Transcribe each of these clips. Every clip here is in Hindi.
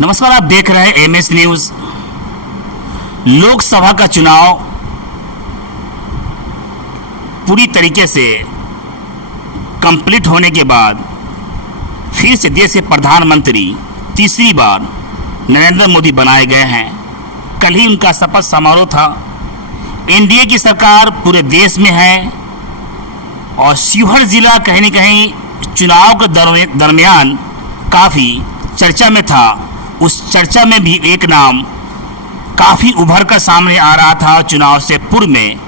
नमस्कार, आप देख रहे हैं एमएस न्यूज। लोकसभा का चुनाव पूरी तरीके से कंप्लीट होने के बाद फिर से देश के प्रधानमंत्री तीसरी बार नरेंद्र मोदी बनाए गए हैं। कल ही उनका शपथ समारोह था। एनडीए की सरकार पूरे देश में है और शिवहर जिला कहीं न कहीं चुनाव के दरमियान काफ़ी चर्चा में था। उस चर्चा में भी एक नाम काफ़ी उभर कर सामने आ रहा था चुनाव से पूर्व में,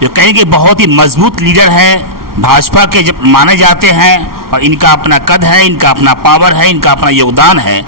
जो कहेंगे बहुत ही मजबूत लीडर है, भाजपा के जब माने जाते हैं और इनका अपना कद है, इनका अपना पावर है, इनका अपना योगदान है।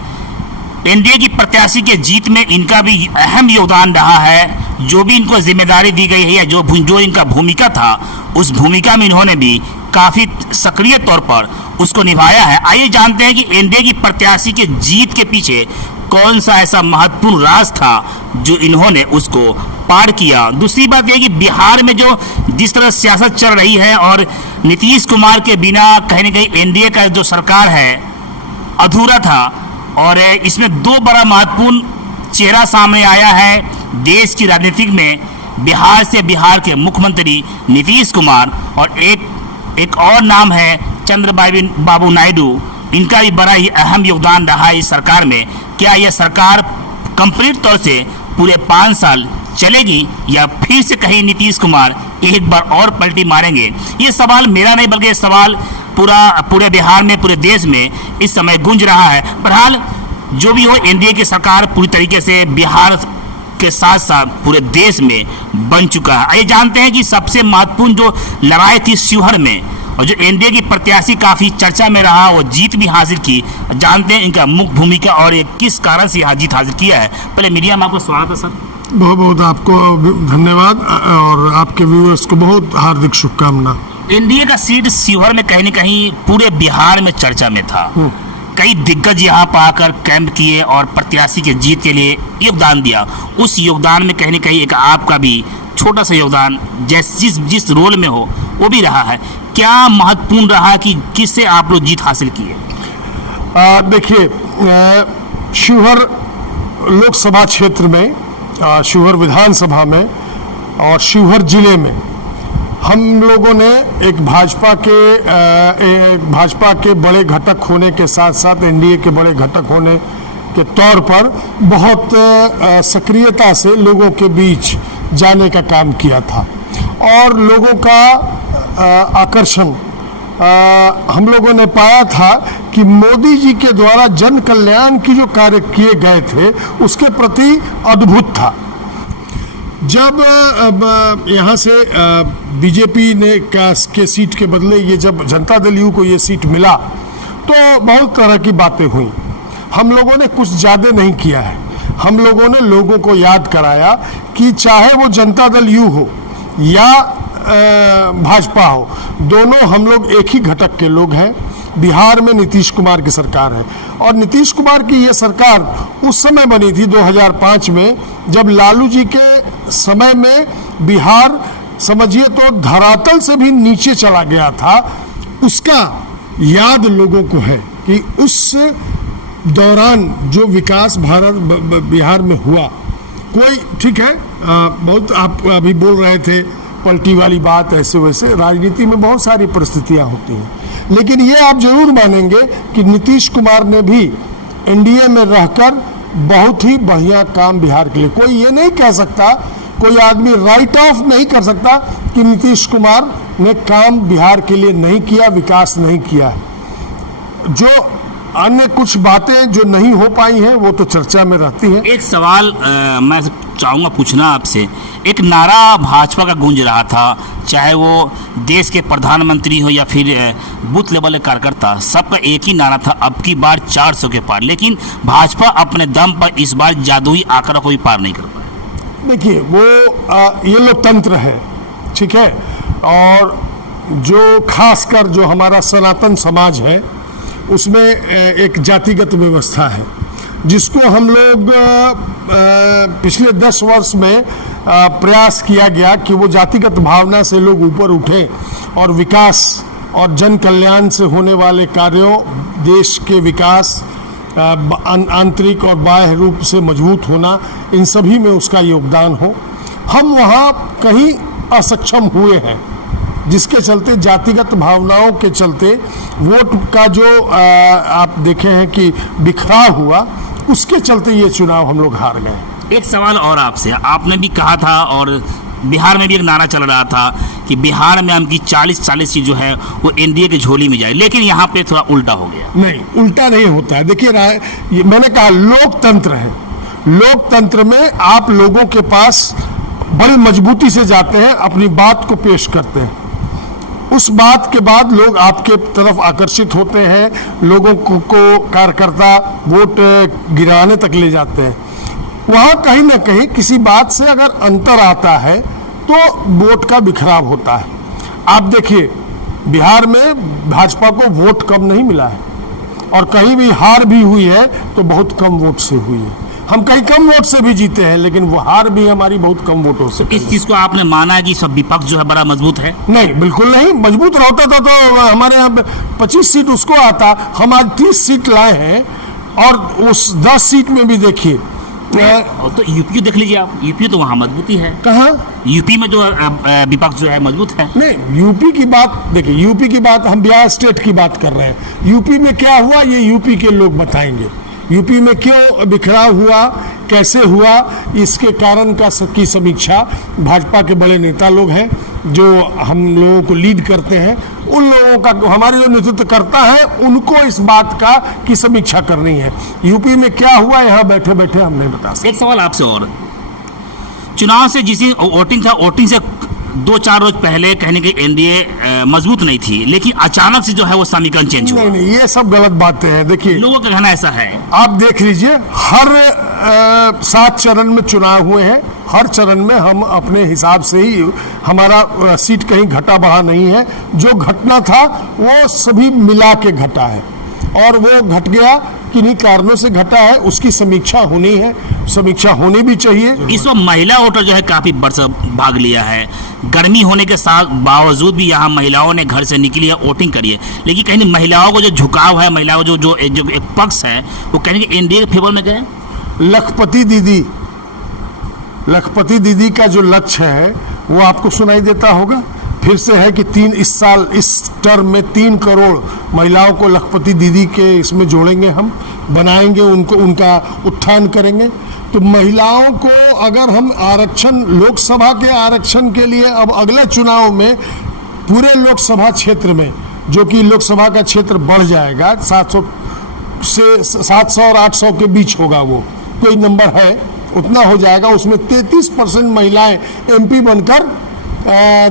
एनडीए की प्रत्याशी के जीत में इनका भी अहम योगदान रहा है। जो भी इनको जिम्मेदारी दी गई है या जो इनका भूमिका था, उस भूमिका में इन्होंने भी काफ़ी सक्रिय तौर पर उसको निभाया है। आइए जानते हैं कि एनडीए की प्रत्याशी के जीत के पीछे कौन सा ऐसा महत्वपूर्ण राज था जो इन्होंने उसको पार किया। दूसरी बात यह कि बिहार में जो जिस तरह सियासत चल रही है और नीतीश कुमार के बिना कहीं न कहीं एनडीए का जो सरकार है अधूरा था, और इसमें दो बड़ा महत्वपूर्ण चेहरा सामने आया है देश की राजनीति में। बिहार से बिहार के मुख्यमंत्री नीतीश कुमार और एक और नाम है चंद्रबाबू नायडू। इनका भी बड़ा ही अहम योगदान रहा है इस सरकार में। क्या यह सरकार कंप्लीट तौर से पूरे 5 साल चलेगी या फिर से कहीं नीतीश कुमार एक बार और पलटी मारेंगे? ये सवाल मेरा नहीं बल्कि सवाल पूरे बिहार में, पूरे देश में इस समय गूंज रहा है। बहरहाल जो भी हो, एनडीए की सरकार पूरी तरीके से बिहार के साथ साथ पूरे देश में बन चुका है। आइए जानते हैं कि सबसे महत्वपूर्ण जो लड़ाई थी शिवहर में और जो एनडीए की प्रत्याशी काफी चर्चा में रहा, वो जीत भी हासिल की। जानते हैं इनका मुख्य भूमिका और ये किस कारण से यह जीत हासिल किया है। पहले मीडिया में आपको स्वागत है सर। बहुत बहुत आपको धन्यवाद और आपके व्यूअर्स को बहुत हार्दिक शुभकामना। एनडीए का सीट शिवहर में कहीं न कहीं पूरे बिहार में चर्चा में था। कई दिग्गज यहाँ पर आकर कैंप किए और प्रत्याशी के जीत के लिए योगदान दिया। उस योगदान में कहीं न कहीं एक आपका भी छोटा सा योगदान जिस रोल में हो वो भी रहा है। क्या महत्वपूर्ण रहा कि किससे आप लोग जीत हासिल किए? देखिए, शिवहर लोकसभा क्षेत्र में, शिवहर विधानसभा में और शिवहर जिले में हम लोगों ने एक भाजपा के बड़े घटक होने के साथ साथ एनडीए के बड़े घटक होने के तौर पर बहुत सक्रियता से लोगों के बीच जाने का काम किया था और लोगों का आकर्षण हम लोगों ने पाया था कि मोदी जी के द्वारा जन कल्याण की जो कार्य किए गए थे उसके प्रति अद्भुत था। जब यहाँ से बीजेपी ने के सीट के बदले ये जब जनता दल यू को ये सीट मिला तो बहुत तरह की बातें हुई। हम लोगों ने कुछ ज़्यादा नहीं किया है। हम लोगों ने लोगों को याद कराया कि चाहे वो जनता दल यू हो या भाजपा हो, दोनों हम लोग एक ही घटक के लोग हैं। बिहार में नीतीश कुमार की सरकार है और नीतीश कुमार की ये सरकार उस समय बनी थी 2005 में, जब लालू जी के समय में बिहार समझिए तो धरातल से भी नीचे चला गया था। उसका याद लोगों को है कि उस दौरान जो विकास बिहार में हुआ, कोई ठीक है, बहुत आप अभी बोल रहे थे पलटी वाली बात, ऐसे वैसे राजनीति में बहुत सारी परिस्थितियां होती हैं, लेकिन ये आप जरूर मानेंगे कि नीतीश कुमार ने भी एनडीए में रहकर बहुत ही बढ़िया काम बिहार के लिए, कोई ये नहीं कह सकता, कोई आदमी राइट ऑफ नहीं कर सकता कि नीतीश कुमार ने काम बिहार के लिए नहीं किया, विकास नहीं किया है। जो अन्य कुछ बातें जो नहीं हो पाई हैं वो तो चर्चा में रहती हैं। एक सवाल मैं चाहूँगा पूछना आपसे। एक नारा भाजपा का गूंज रहा था, चाहे वो देश के प्रधानमंत्री हो या फिर बूथ लेवल के कार्यकर्ता, सबका एक ही नारा था, अब की बार 400 के पार। लेकिन भाजपा अपने दम पर इस बार जादुई आंकड़ा को भी पार नहीं कर पाया। देखिए, वो ये लोकतंत्र है, ठीक है, और जो खासकर जो हमारा सनातन समाज है उसमें एक जातिगत व्यवस्था है जिसको हम लोग पिछले 10 वर्ष में प्रयास किया गया कि वो जातिगत भावना से लोग ऊपर उठे और विकास और जन कल्याण से होने वाले कार्यों, देश के विकास आंतरिक और बाह्य रूप से मजबूत होना, इन सभी में उसका योगदान हो। हम वहाँ कहीं असक्षम हुए हैं, जिसके चलते जातिगत भावनाओं के चलते वोट का जो आप देखे हैं कि बिखराव हुआ, उसके चलते ये चुनाव हम लोग हार गए। एक सवाल और आपसे, आपने भी कहा था और बिहार में भी एक नारा चल रहा था कि बिहार में हम की 40 सीट जो है वो एनडीए की झोली में जाए, लेकिन यहाँ पे थोड़ा उल्टा हो गया। नहीं, उल्टा नहीं होता है। देखिए ये मैंने कहा लोकतंत्र है, लोकतंत्र में आप लोगों के पास बड़ी मजबूती से जाते हैं, अपनी बात को पेश करते हैं, उस बात के बाद लोग आपके तरफ आकर्षित होते हैं, लोगों को कार्यकर्ता वोट गिराने तक ले जाते हैं। वहाँ कहीं ना कहीं किसी बात से अगर अंतर आता है तो वोट का बिखराव होता है। आप देखिए बिहार में भाजपा को वोट कम नहीं मिला है, और कहीं भी हार भी हुई है तो बहुत कम वोट से हुई है। हम कहीं कम वोट से भी जीते हैं, लेकिन वो हार भी हमारी बहुत कम वोटों से। इस चीज को आपने माना है कि सब विपक्ष जो है बड़ा मजबूत है? नहीं, बिल्कुल नहीं। मजबूत रहता था तो हमारे यहाँ 25 सीट उसको आता, हम आज 30 सीट लाए हैं, और उस 10 सीट में भी देखिए तो यूपी देख लीजिए आप, यूपी तो वहाँ मजबूती है। कहाँ? यूपी में जो विपक्ष जो है मजबूत है। नहीं, यूपी की बात देखिए, यूपी की बात, हम बिहार स्टेट की बात कर रहे हैं। यूपी में क्या हुआ ये यूपी के लोग बताएंगे। यूपी में क्यों बिखराव हुआ, कैसे हुआ, इसके कारण की समीक्षा भाजपा के बड़े नेता लोग हैं जो हम लोगों को लीड करते हैं, उन लोगों का, हमारे जो नेतृत्व करता है उनको इस बात का की समीक्षा करनी है। यूपी में क्या हुआ यहाँ बैठे बैठे हम नहीं बता सकते। एक सवाल आपसे और, चुनाव से जिस वोटिंग था, वोटिंग से 2-4 रोज पहले कहने की एनडीए मजबूत नहीं थी, लेकिन अचानक से जो है वो समीकरण चेंज हुआ। नहीं, ये सब गलत बातें हैं। देखिए लोगों का कहना ऐसा है, आप देख लीजिए, हर 7 चरण में चुनाव हुए हैं, हर चरण में हम अपने हिसाब से ही, हमारा सीट कहीं घटा बढ़ा नहीं है। जो घटना था वो सभी मिला के घटा है, और वो घट गया किन्हीं कारणों से घटा है, उसकी समीक्षा होनी है, समीक्षा होनी भी चाहिए। इस वक्त महिला वोटर जो है काफी बढ़ भाग लिया है। गर्मी होने के साथ बावजूद भी यहाँ महिलाओं ने घर से निकली है, वोटिंग करी है, लेकिन कहीं महिलाओं को जो झुकाव है, महिलाओं को जो एक पक्ष है, वो कहने के एनडीए के फेवर में गए। लखपति दीदी का जो लक्ष्य है वो आपको सुनाई देता होगा। फिर से है कि इस साल इस टर्म में 3 करोड़ महिलाओं को लखपति दीदी के इसमें जोड़ेंगे, हम बनाएंगे, उनका उत्थान करेंगे। तो महिलाओं को अगर हम आरक्षण, लोकसभा के आरक्षण के लिए अब अगले चुनाव में पूरे लोकसभा क्षेत्र में, जो कि लोकसभा का क्षेत्र बढ़ जाएगा, 700 और 800 के बीच होगा, वो कोई नंबर है, उतना हो जाएगा। उसमें 33% महिलाएं एमपी बनकर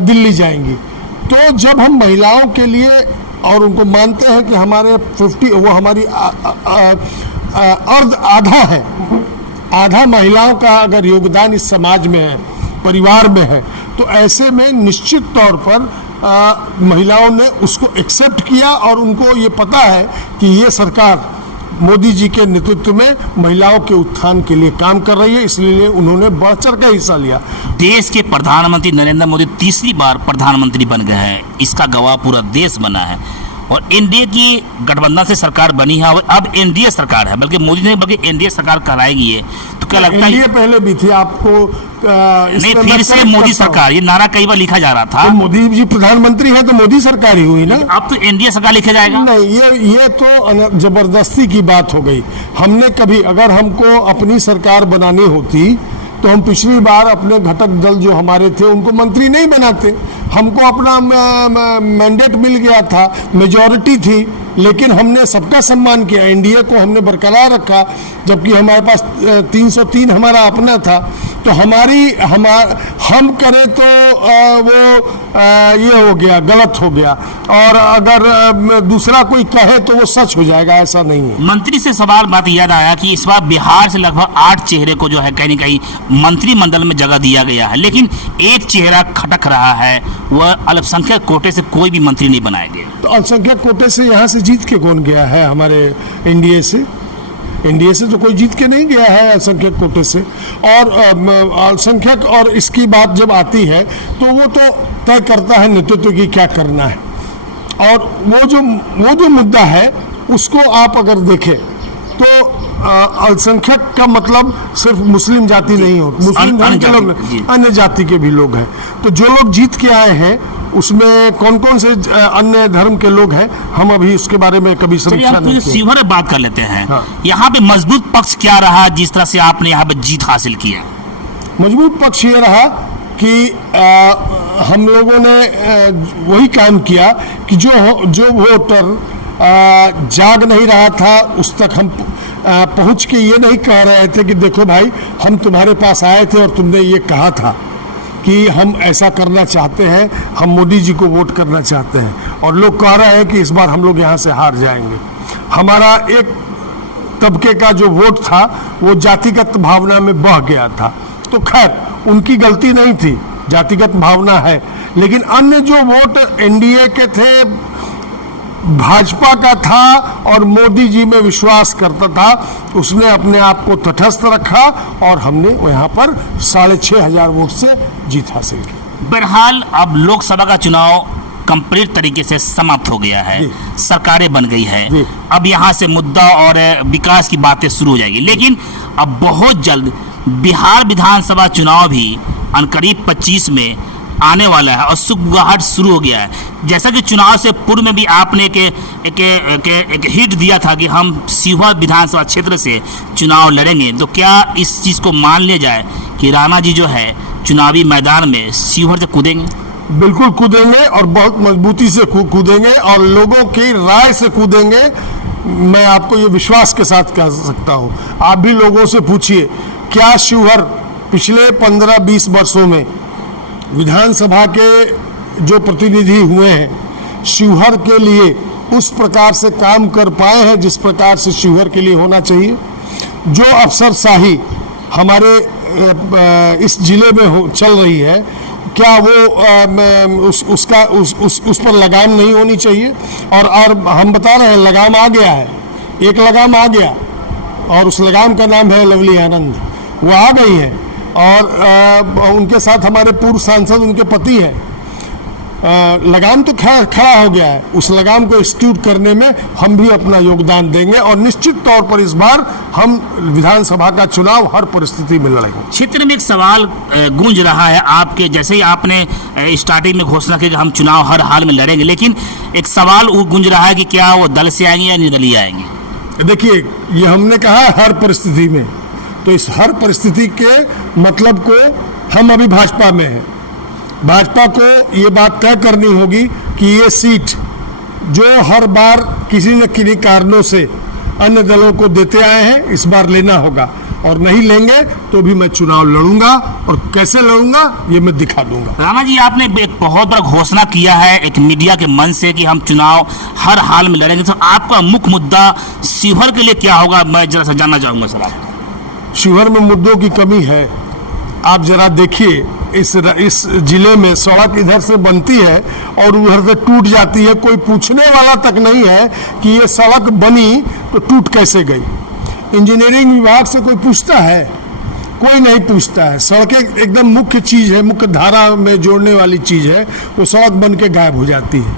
दिल्ली जाएंगी। तो जब हम महिलाओं के लिए, और उनको मानते हैं कि हमारे 50, वो हमारी आधा है, आधा महिलाओं का अगर योगदान इस समाज में है, परिवार में है, तो ऐसे में निश्चित तौर पर महिलाओं ने उसको एक्सेप्ट किया, और उनको ये पता है कि ये सरकार मोदी जी के नेतृत्व में महिलाओं के उत्थान के लिए काम कर रही है, इसलिए उन्होंने बढ़ चढ़ कर हिस्सा लिया। देश के प्रधानमंत्री नरेंद्र मोदी तीसरी बार प्रधानमंत्री बन गए हैं, इसका गवाह पूरा देश बना है, और एनडीए की गठबंधन से सरकार बनी है, अब एनडीए सरकार है, बल्कि मोदी ने बल्कि एनडीए सरकार कराएगी ये, तो क्या लगता है? एनडीए पहले भी थी, आपको नहीं, फिर से मोदी सरकार, ये नारा कई बार लिखा जा रहा था। तो मोदी जी प्रधानमंत्री है तो मोदी सरकार ही हुई ना। अब तो एनडीए सरकार लिखा जाएगा। नहीं, ये तो जबरदस्ती की बात हो गई। हमने कभी, अगर हमको अपनी सरकार बनानी होती तो हम पिछली बार अपने घटक दल जो हमारे थे उनको मंत्री नहीं बनाते। हमको अपना मैंडेट मिल गया था, मेजॉरिटी थी, लेकिन हमने सबका सम्मान किया, एनडीए को हमने बरकरार रखा, जबकि हमारे पास 303 हमारा अपना था। तो हम करें तो ये हो गया, गलत हो गया, और अगर दूसरा कोई कहे तो वो सच हो जाएगा, ऐसा नहीं है। मंत्री से सवाल बात याद आया कि इस बार बिहार से लगभग 8 चेहरे को जो है कहीं न कहीं मंत्रिमंडल में जगह दिया गया है, लेकिन एक चेहरा खटक रहा है, वह अल्पसंख्यक कोटे से कोई भी मंत्री नहीं बनाया गया। तो अल्पसंख्यक कोटे से यहाँ से जीत के कौन गया है? हमारे एनडीए से तो कोई जीत के नहीं गया है अल्पसंख्यक कोटे से। और अल्पसंख्यक, और इसकी बात जब आती है तो वो तो तय करता है नेतृत्व की क्या करना है, और वो जो मुद्दा है उसको आप अगर देखें तो अल्पसंख्यक का मतलब सिर्फ मुस्लिम जाति नहीं हो, मुस्लिम धर्म के लोग, अन्य जाति के भी लोग हैं। तो जो लोग जीत के आए हैं उसमें कौन कौन से अन्य धर्म के लोग हैं, हम अभी उसके बारे में कभी समीक्षा नहीं की। शिवहर में बात कर लेते हैं। हाँ। यहाँ पे मजबूत पक्ष क्या रहा जिस तरह से आपने यहाँ पे जीत हासिल किया? मजबूत पक्ष ये रहा कि हम लोगों ने वही काम किया कि जो वोटर जाग नहीं रहा था उस तक हम पहुंच के ये नहीं कह रहे थे कि देखो भाई हम तुम्हारे पास आए थे और तुमने ये कहा था कि हम ऐसा करना चाहते हैं, हम मोदी जी को वोट करना चाहते हैं, और लोग कह रहे हैं कि इस बार हम लोग यहाँ से हार जाएंगे। हमारा एक तबके का जो वोट था वो जातिगत भावना में बह गया था। तो खैर उनकी गलती नहीं थी, जातिगत भावना है, लेकिन अन्य जो वोट एनडीए के थे, भाजपा का था और मोदी जी में विश्वास करता था, उसने अपने आप को तटस्थ रखा और हमने यहाँ पर 6,500 वोट से जीत हासिल की। बहरहाल अब लोकसभा का चुनाव कंप्लीट तरीके से समाप्त हो गया है, सरकारें बन गई है, अब यहाँ से मुद्दा और विकास की बातें शुरू हो जाएगी। लेकिन अब बहुत जल्द बिहार विधानसभा चुनाव भी अनकरीब 25 में आने वाला है और सुगबुगाहट शुरू हो गया है। जैसा कि चुनाव से पूर्व में भी आपने एक हिट दिया था कि हम शिवहर विधानसभा क्षेत्र से चुनाव लड़ेंगे, तो क्या इस चीज़ को मान लिया जाए कि राणा जी जो है चुनावी मैदान में शिवहर से कूदेंगे? बिल्कुल कूदेंगे और बहुत मजबूती से कूदेंगे और लोगों की राय से कूदेंगे। मैं आपको ये विश्वास के साथ कह सकता हूँ। आप भी लोगों से पूछिए, क्या शिवहर पिछले 15-20 वर्षों में विधानसभा के जो प्रतिनिधि हुए हैं शिवहर के लिए उस प्रकार से काम कर पाए हैं जिस प्रकार से शिवहर के लिए होना चाहिए? जो अफसरशाही हमारे इस जिले में चल रही है, क्या वो उस पर लगाम नहीं होनी चाहिए? और हम बता रहे हैं लगाम आ गया है, एक लगाम आ गया और उस लगाम का नाम है लवली आनंद। वो आ गई है और उनके साथ हमारे पूर्व सांसद उनके पति हैं। लगाम तो खड़ा हो गया है, उस लगाम को एक्सक्यूट करने में हम भी अपना योगदान देंगे और निश्चित तौर पर इस बार हम विधानसभा का चुनाव हर परिस्थिति में लड़ेंगे। क्षेत्र में एक सवाल गूंज रहा है आपके, जैसे ही आपने स्टार्टिंग में घोषणा की कि हम चुनाव हर हाल में लड़ेंगे, लेकिन एक सवाल गूंज रहा है कि क्या वो दल से आएंगे या निर्दलीय आएंगे? देखिए, ये हमने कहा हर परिस्थिति में, तो इस हर परिस्थिति के मतलब को हम अभी भाजपा में हैं। भाजपा को ये बात तय करनी होगी कि ये सीट जो हर बार किसी न किसी कारणों से अन्य दलों को देते आए हैं, इस बार लेना होगा, और नहीं लेंगे तो भी मैं चुनाव लड़ूंगा, और कैसे लड़ूंगा ये मैं दिखा दूंगा। राणा जी, आपने एक बहुत बड़ा घोषणा किया है एक मीडिया के मंच से कि हम चुनाव हर हाल में लड़ेंगे, तो आपका मुख्य मुद्दा शिवहर के लिए क्या होगा? मैं जरा सा जानना चाहूंगा सर। आप शिवहर में मुद्दों की कमी है। आप जरा देखिए, इस जिले में सड़क इधर से बनती है और उधर से टूट जाती है, कोई पूछने वाला तक नहीं है कि ये सड़क बनी तो टूट कैसे गई। इंजीनियरिंग विभाग से कोई पूछता है? कोई नहीं पूछता है। सड़कें एकदम मुख्य चीज़ है, मुख्य धारा में जोड़ने वाली चीज़ है, वो सड़क बन के गायब हो जाती है।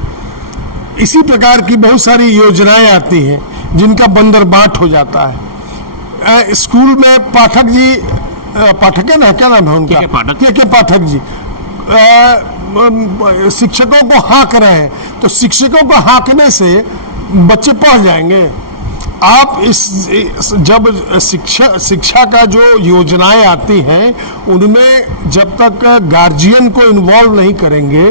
इसी प्रकार की बहुत सारी योजनाएं आती हैं जिनका बंदरबाट हो जाता है। स्कूल में पाठक जी, पाठक है ना, क्या नाम है उनका? के पाठक जी शिक्षकों को हाँक रहे हैं, तो शिक्षकों को हाँकने से बच्चे पढ़ जाएंगे। आप जब शिक्षा का जो योजनाएं आती हैं उनमें जब तक गार्जियन को इन्वॉल्व नहीं करेंगे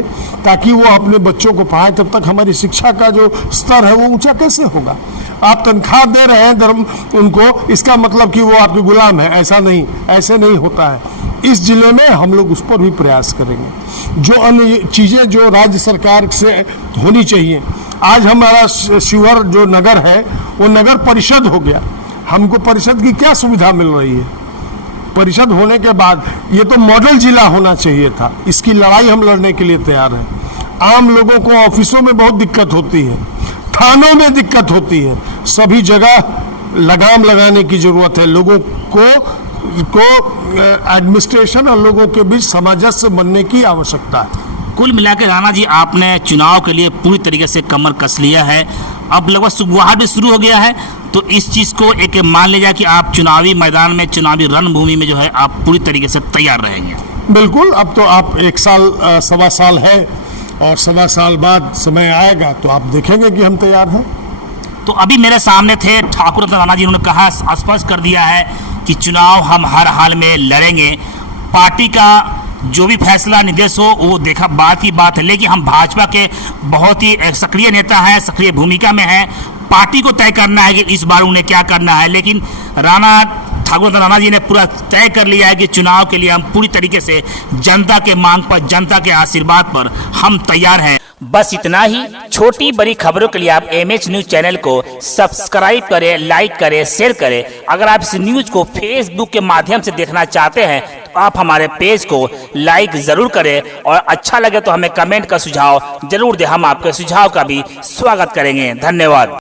ताकि वो अपने बच्चों को पढ़ाएं, तब तक हमारी शिक्षा का जो स्तर है वो ऊंचा कैसे होगा? आप तनख्वाह दे रहे हैं धर्म उनको, इसका मतलब कि वो आपके गुलाम है, ऐसा नहीं, ऐसे नहीं होता है। इस जिले में हम लोग उस पर भी प्रयास करेंगे। जो अन्य चीज़ें जो राज्य सरकार से होनी चाहिए, आज हमारा शिवहर जो नगर है वो नगर परिषद हो गया। हमको परिषद की क्या सुविधा मिल रही है? परिषद होने के बाद ये तो मॉडल जिला होना चाहिए था। इसकी लड़ाई हम लड़ने के लिए तैयार हैं। आम लोगों को ऑफिसों में बहुत दिक्कत होती है, थानों में दिक्कत होती है, सभी जगह लगाम लगाने की जरूरत है। लोगों को एडमिनिस्ट्रेशन और लोगों के बीच सामंजस्य बनने की आवश्यकता है। कुल मिलाकर राणा जी, आपने चुनाव के लिए पूरी तरीके से कमर कस लिया है। अब लगभग सुगबुगाहट भी शुरू हो गया है। तो इस चीज़ को एक मान लिया कि आप चुनावी मैदान में, चुनावी रणभूमि में जो है आप पूरी तरीके से तैयार रहेंगे। बिल्कुल, अब तो आप 1 साल 1.25 साल है और 1.25 साल बाद समय आएगा तो आप देखेंगे कि हम तैयार हैं। तो अभी मेरे सामने थे ठाकुर रतन राणा जी, उन्होंने कहा, स्पष्ट कर दिया है कि चुनाव हम हर हाल में लड़ेंगे, पार्टी का जो भी फैसला निर्देश हो वो देखा बात की बात है, लेकिन हम भाजपा के बहुत ही सक्रिय नेता हैं, सक्रिय भूमिका में हैं, पार्टी को तय करना है कि इस बार उन्हें क्या करना है। लेकिन ठाकुर रतन राणा जी ने पूरा तय कर लिया है कि चुनाव के लिए हम पूरी तरीके से जनता के मांग पर, जनता के आशीर्वाद पर हम तैयार हैं। बस इतना ही। छोटी बड़ी खबरों के लिए आप MH न्यूज चैनल को सब्सक्राइब करें, लाइक करें, शेयर करें। अगर आप इस न्यूज को फेसबुक के माध्यम से देखना चाहते हैं तो आप हमारे पेज को लाइक जरूर करें और अच्छा लगे तो हमें कमेंट का सुझाव जरूर दें, हम आपके सुझाव का भी स्वागत करेंगे। धन्यवाद।